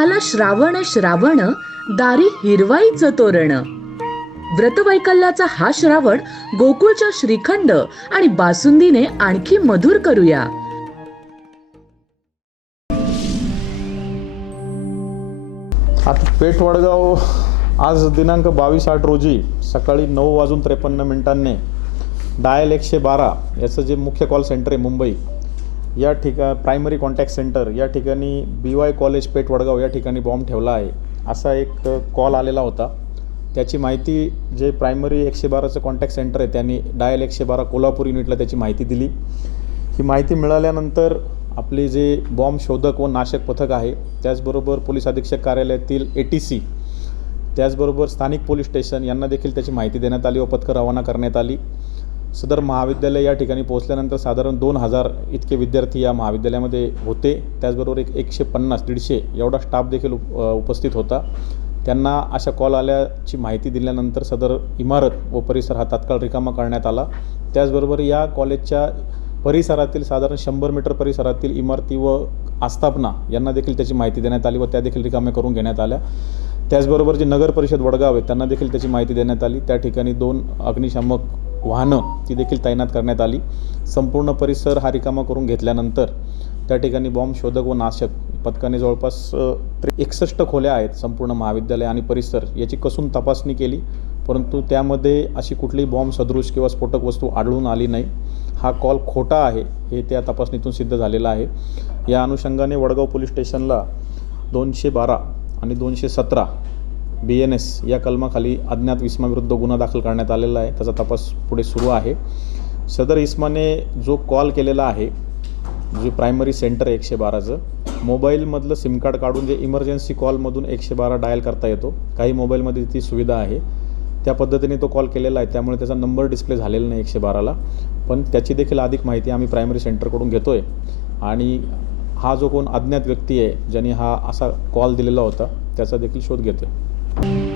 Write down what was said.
आला श्रावण श्रावण दारी हिरवाईच तोरण. व्रतवैकल्याचा हा श्रावण गोकुळच्या श्रीखंड आणि बासुंदीने आणखी मधुर करूया. आता पेठ वडगाव आज दिनांक बावीस आठ रोजी सकाळी नऊ वाजून त्रेपन्न मिनिटांनी डायल एकशे बारा याचं जे मुख्य कॉल सेंटर आहे मुंबई या ठिका प्रायमरी कॉन्टॅक्ट सेंटर या ठिकाणी B Y college Peth Vadgaon या ठिकाणी बॉम्ब ठेवला आहे असा एक कॉल आलेला होता. त्याची माहिती जे प्रायमरी एकशे बाराचं कॉन्टॅक्ट सेंटर आहे त्यांनी डायल एकशे बारा कोल्हापूर युनिटला त्याची माहिती दिली. ही माहिती मिळाल्यानंतर आपले जे बॉम्ब शोधक व नाशक पथक आहे त्याचबरोबर पोलीस अधीक्षक कार्यालयातील ए टी सी त्याचबरोबर स्थानिक पोलीस स्टेशन यांना देखील त्याची माहिती देण्यात आली व पथकं रवाना करण्यात आली. सदर महाविद्यालय या ठिकाणी पोहोचल्यानंतर साधारण दोन हजार इतके विद्यार्थी या महाविद्यालयामध्ये होते. त्याचबरोबर एक एकशे पन्नास दीडशे एवढा स्टाफ देखील उप उपस्थित होता. त्यांना अशा कॉल आल्याची माहिती दिल्यानंतर सदर इमारत व परिसर हा तात्काळ रिकामा करण्यात आला. त्याचबरोबर या कॉलेजच्या परिसरातील साधारण शंभर मीटर परिसरातील इमारती व आस्थापना यांना देखील त्याची माहिती देण्यात आली व त्या देखील रिकाम्या करून घेण्यात आल्या. त्याचबरोबर जे नगर परिषद वडगाव आहे त्यांना देखील त्याची माहिती देण्यात आली. त्या ठिकाणी दोन अग्निशामक वाहनं ती देखील तैनात करण्यात आली. संपूर्ण परिसर हा रिकामा करून घेतल्यानंतर त्या ठिकाणी बॉम्ब शोधक व नाशक पथकाने जवळपास एकसष्ट खोल्या आहेत संपूर्ण महाविद्यालय आणि परिसर. याची कसून तपासणी केली परंतु त्यामध्ये अशी कुठलीही बॉम्ब सदृश किंवा स्फोटक वस्तू आढळून आली नाही. हा कॉल खोटा आहे हे त्या तपासणीतून सिद्ध झालेलं आहे. या अनुषंगाने वडगाव पोलीस स्टेशनला दोनशे बारा आणि दोनशे सतरा बी एन एस या कलमाखाली अज्ञात विस्माविरुद्ध गुन्हा दाखल करण्यात आलेला आहे. त्याचा तपास पुढे सुरू आहे. सदर इस्माने जो कॉल केलेला आहे जे प्रायमरी सेंटर आहे एकशे बाराचं मोबाईलमधलं सिम कार्ड काढून जे इमर्जन्सी कॉलमधून एकशे बारा डायल करता येतो. काही मोबाईलमध्ये ती सुविधा आहे. त्या पद्धतीने तो कॉल केलेला आहे. त्यामुळे त्याचा नंबर डिस्प्ले झालेला नाही एकशे बाराला. पण त्याची देखील अधिक माहिती आम्ही प्रायमरी सेंटरकडून घेतो आहे आणि हा जो कोण अज्ञात व्यक्ती आहे ज्यांनी हा असा कॉल दिलेला होता त्याचा देखील शोध घेतो आहे Thank you.